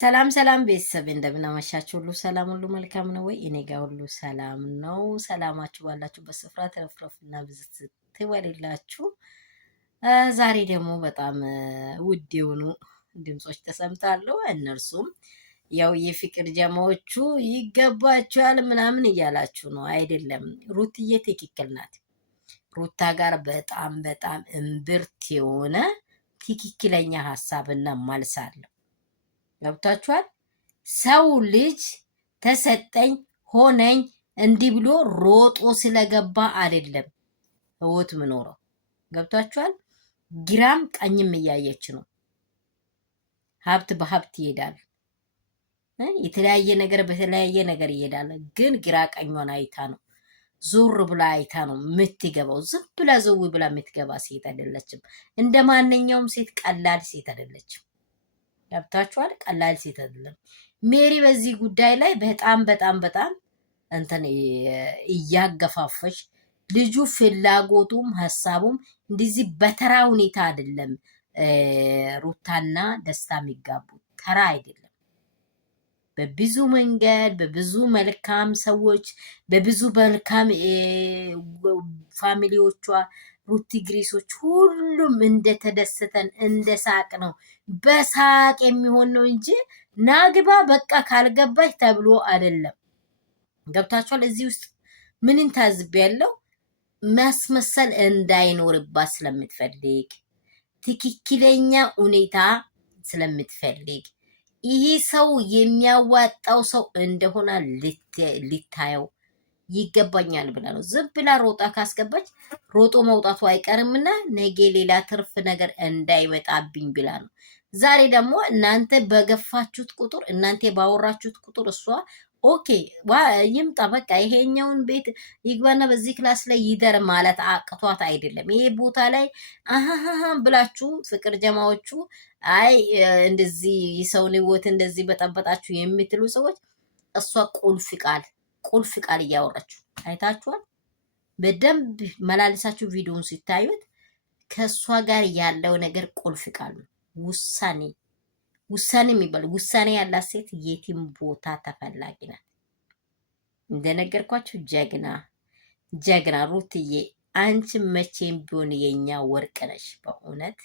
ሰላም ሰላም ቤተሰብ እንደምን አመሻችሁ? ሁሉ ሰላም፣ ሁሉ መልካም ነው ወይ? እኔ ጋር ሁሉ ሰላም ነው። ሰላማችሁ ባላችሁበት ስፍራ ተረፍረፍና ብዝት ትበልላችሁ። ዛሬ ደግሞ በጣም ውድ የሆኑ ድምጾች ተሰምታሉ። እነርሱም ያው የፍቅር ጀማዎቹ ይገባቸዋል ምናምን እያላችሁ ነው አይደለም? ሩትዬ ትክክል ናት። ሩታ ጋር በጣም በጣም እምብርት የሆነ ትክክለኛ ሀሳብና መልስ አለው። ገብታችኋል? ሰው ልጅ ተሰጠኝ ሆነኝ እንዲህ ብሎ ሮጦ ስለገባ አይደለም ህይወት ምኖረው። ገብታችኋል? ግራም ቀኝም እያየች ነው። ሀብት በሀብት ይሄዳል። የተለያየ ነገር በተለያየ ነገር ይሄዳል። ግን ግራ ቀኟን አይታ ነው፣ ዞር ብላ አይታ ነው የምትገባው። ዝም ብላ ዘው ብላ የምትገባ ሴት አይደለችም። እንደ ማንኛውም ሴት ቀላል ሴት አይደለችም። ገብታችኋል? ቀላል ሴት አይደለም ሜሪ። በዚህ ጉዳይ ላይ በጣም በጣም በጣም እንትን እያገፋፈሽ ልጁ ፍላጎቱም ሀሳቡም እንደዚህ በተራ ሁኔታ አይደለም። ሩታና ደስታ የሚጋቡት ተራ አይደለም። በብዙ መንገድ በብዙ መልካም ሰዎች በብዙ መልካም ፋሚሊዎቿ ሩቲ ግሪሶች ሁሉም እንደተደሰተን እንደ ሳቅ ነው። በሳቅ የሚሆን ነው እንጂ ናግባ በቃ ካልገባች ተብሎ አይደለም። ገብታችኋል? እዚህ ውስጥ ምንን ታዝቤያለሁ? ማስመሰል እንዳይኖርባት ስለምትፈልግ፣ ትክክለኛ ሁኔታ ስለምትፈልግ፣ ይህ ሰው የሚያዋጣው ሰው እንደሆነ ልታየው ይገባኛል ብላ ነው። ዝም ብላ ሮጣ ካስገባች ሮጦ መውጣቱ አይቀርምና ነገ ሌላ ትርፍ ነገር እንዳይመጣብኝ ብላ ነው። ዛሬ ደግሞ እናንተ በገፋችሁት ቁጥር እናንተ ባወራችሁት ቁጥር እሷ ኦኬ ይምጣ በቃ ይሄኛውን ቤት ይግባና በዚህ ክላስ ላይ ይደር ማለት አቅቷት አይደለም። ይሄ ቦታ ላይ አሃሃ ብላችሁ ፍቅር ጀማዎቹ አይ እንደዚህ የሰውን ህይወት እንደዚህ በጠበጣችሁ የምትሉ ሰዎች እሷ ቁልፍ ቃል እያወራችሁ አይታችኋል። በደንብ መላልሳችሁ ቪዲዮውን ሲታዩት ከእሷ ጋር ያለው ነገር ቁልፍ ቃል ነው። ውሳኔ የሚባል ውሳኔ ያላት ሴት የትም ቦታ ተፈላጊ ናት። እንደነገርኳችሁ ጀግና ሩትዬ፣ አንቺ መቼም ቢሆን የኛ ወርቅ ነሽ። በእውነት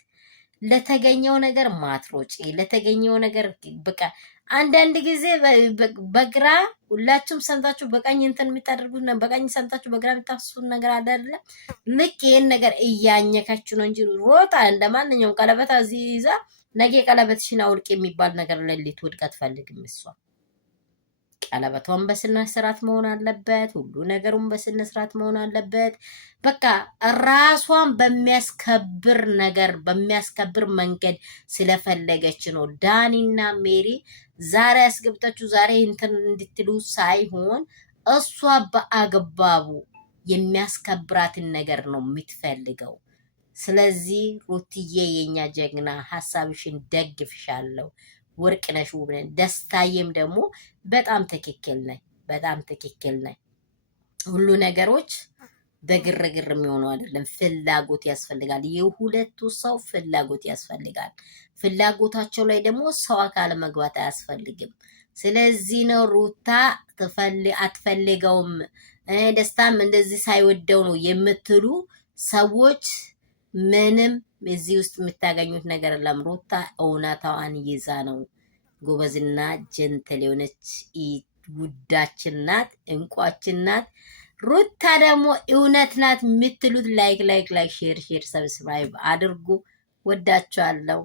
ለተገኘው ነገር ማትሮጪ፣ ለተገኘው ነገር በቃ አንዳንድ ጊዜ በግራ ሁላችሁም ሰምታችሁ በቀኝ እንትን የምታደርጉት በቀኝ ሰምታችሁ በግራ የምታፍሱት ነገር አለ አይደለ? ልክ ይሄን ነገር እያኘከችው ነው እንጂ ሮጣ እንደማንኛውም ቀለበት እዚህ ይዛ ነገ ቀለበትሽን አውልቅ የሚባል ነገር ለሊት ወድቃ አትፈልግም። እሷ ቀለበቷን በስነ ስርዓት መሆን አለበት። ሁሉ ነገሩን በስነ ስርዓት መሆን አለበት። በቃ ራሷን በሚያስከብር ነገር በሚያስከብር መንገድ ስለፈለገች ነው። ዳኒና ሜሪ ዛሬ ያስገብታችሁ ዛሬ እንትን እንድትሉ ሳይሆን እሷ በአግባቡ የሚያስከብራትን ነገር ነው የምትፈልገው። ስለዚህ ሩትዬ የኛ ጀግና ሀሳብሽን ደግፍሻለሁ። ወርቅ ነሽ፣ ውብ ነሽ። ደስታዬም ደግሞ በጣም ትክክል ነኝ። ሁሉ ነገሮች በግርግር የሚሆኑ አይደለም። ፍላጎት ያስፈልጋል። የሁለቱ ሰው ፍላጎት ያስፈልጋል። ፍላጎታቸው ላይ ደግሞ ሰው አካል መግባት አያስፈልግም። ስለዚህ ነው ሩታ አትፈልገውም፣ ደስታም እንደዚህ ሳይወደው ነው የምትሉ ሰዎች ምንም እዚህ ውስጥ የምታገኙት ነገር የለም። ሩታ እውነታዋን ይዛ ነው። ጎበዝና ጀንተል የሆነች ውዳችን ናት፣ እንቋችን ናት። ሩታ ደግሞ እውነት ናት የምትሉት ላይክ፣ ሼር፣ ሰብስክራይብ አድርጉ። ወዳችኋለሁ።